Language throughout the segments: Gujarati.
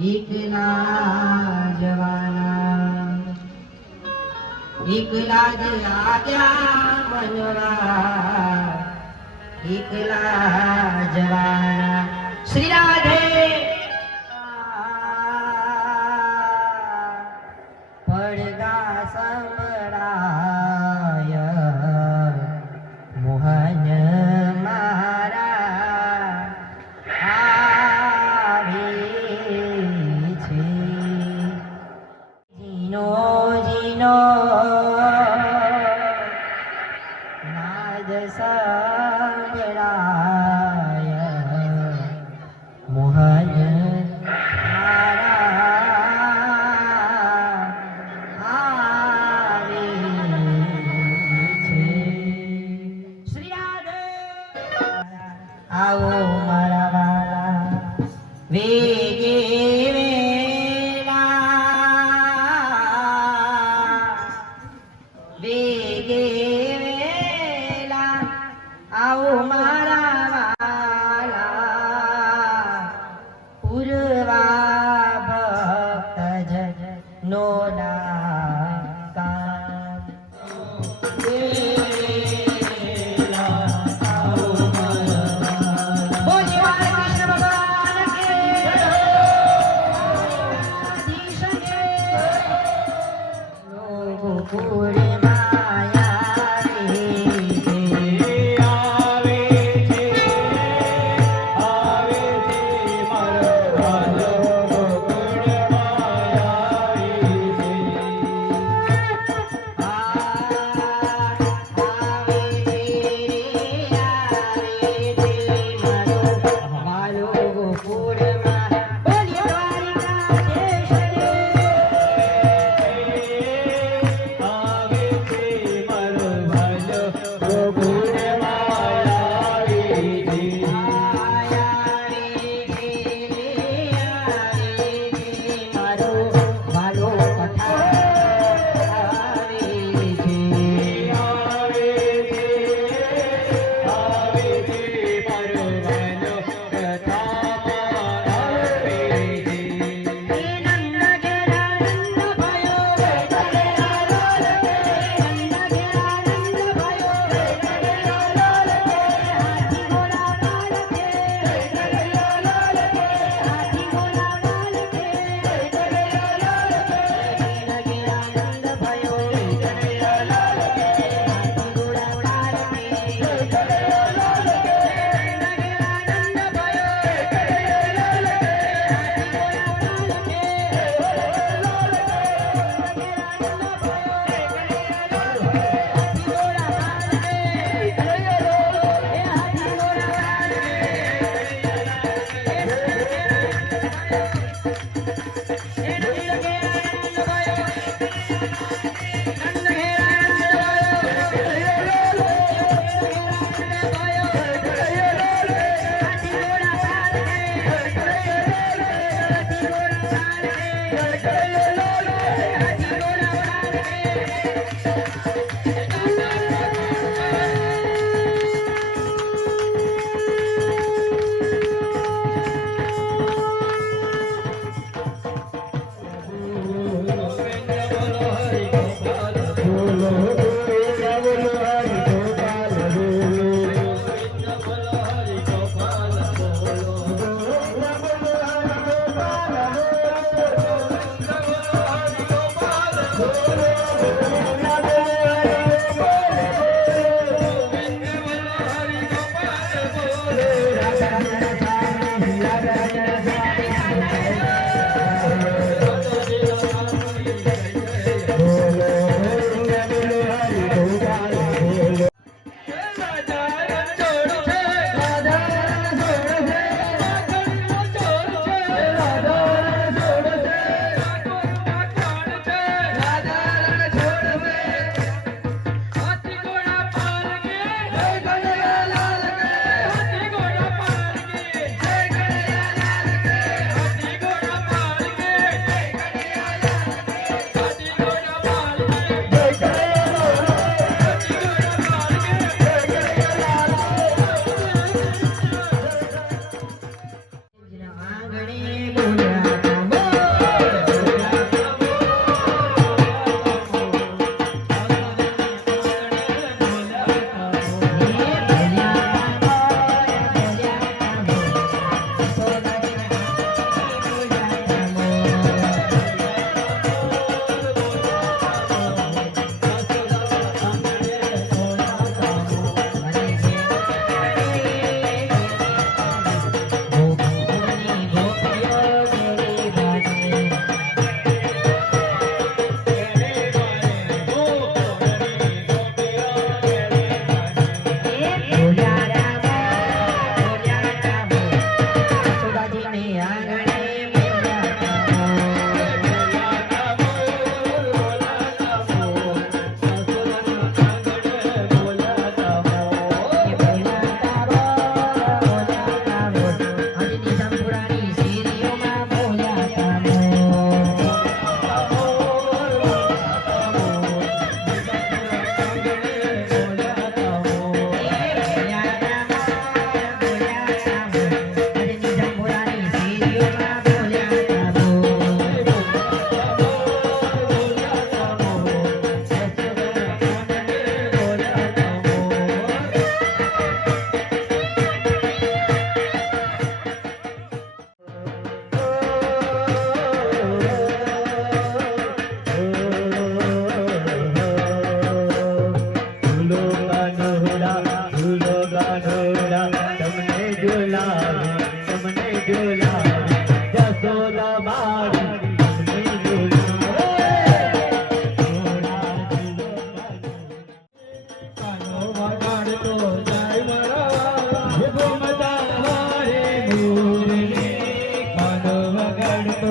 એકલા જવાના. એકલા જ આવ્યા બનવા એકલા જવાના. શ્રી રાધે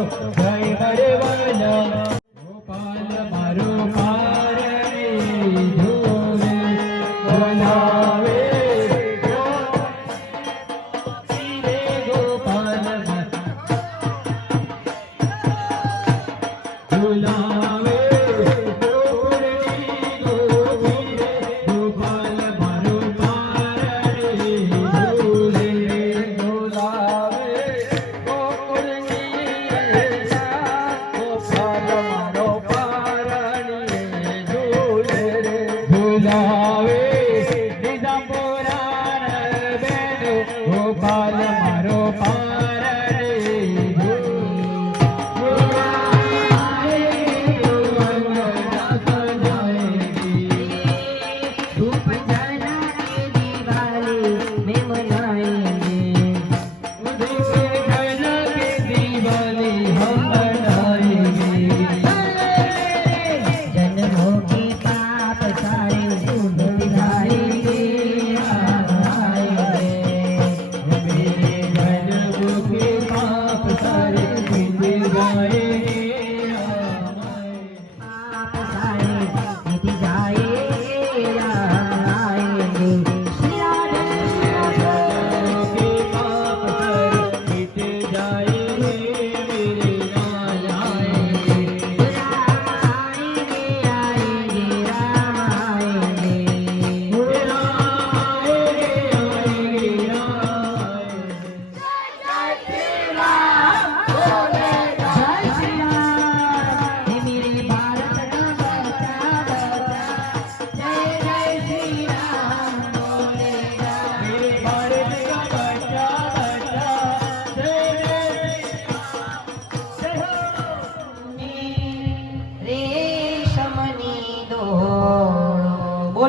भय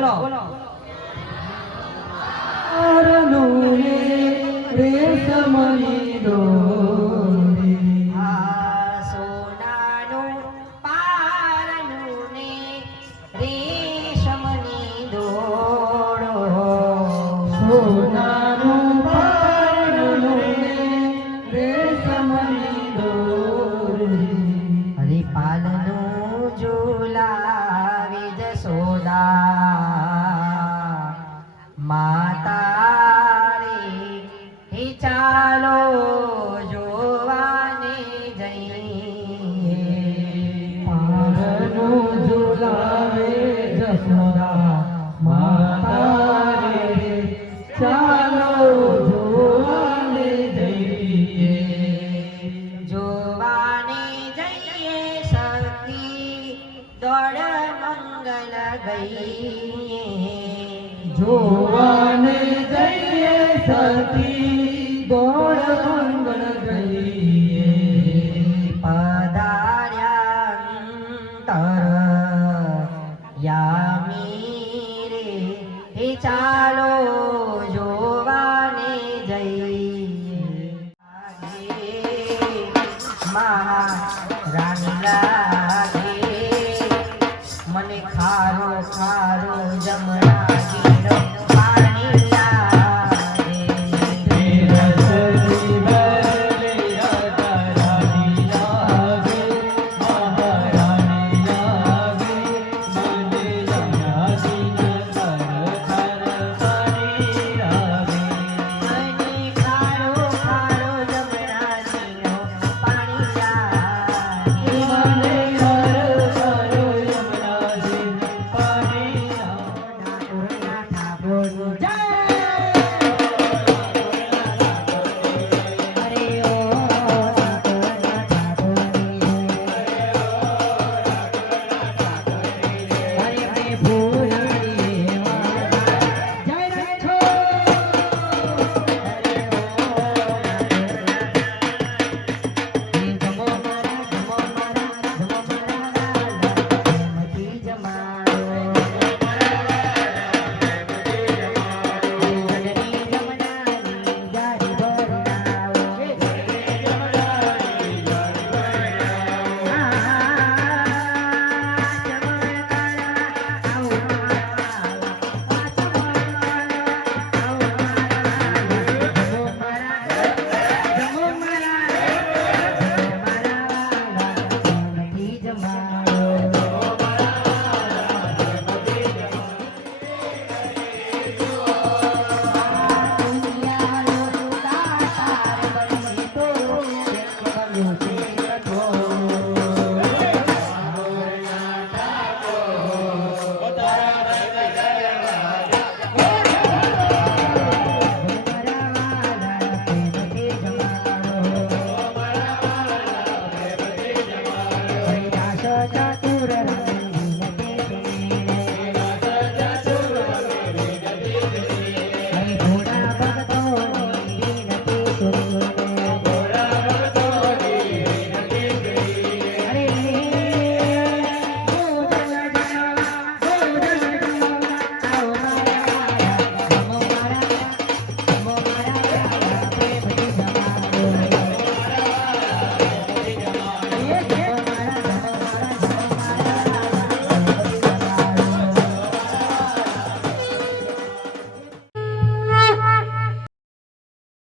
બોલો. રેશમની દોરી. આ સોનાનું પારનું ને રેશમની દોરો સોનાનું પારનું ને રેશમની દોરી જો तर या मी